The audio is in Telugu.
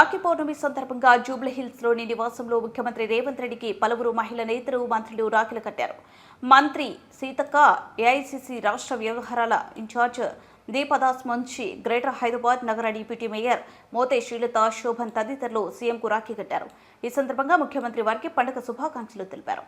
రాఖీ పౌర్ణమి సందర్భంగా జూబ్లీహిల్స్లోని నివాసంలో ముఖ్యమంత్రి రేవంత్ రెడ్డికి పలువురు మహిళా నేతలు మంత్రులు రాఖీలు కట్టారు. మంత్రి సీతక్క ఏఐసిసి రాష్ట్ర వ్యవహారాల ఇన్ఛార్జ్ దీపదాస్ మంచి గ్రేటర్ హైదరాబాద్ నగర డిప్యూటీ మేయర్ మోతే శ్రీలత శోభన్ తదితరులు సీఎంకు రాఖీ కట్టారు. ఈ సందర్భంగా ముఖ్యమంత్రి వారికి పండుగ శుభాకాంక్షలు తెలిపారు.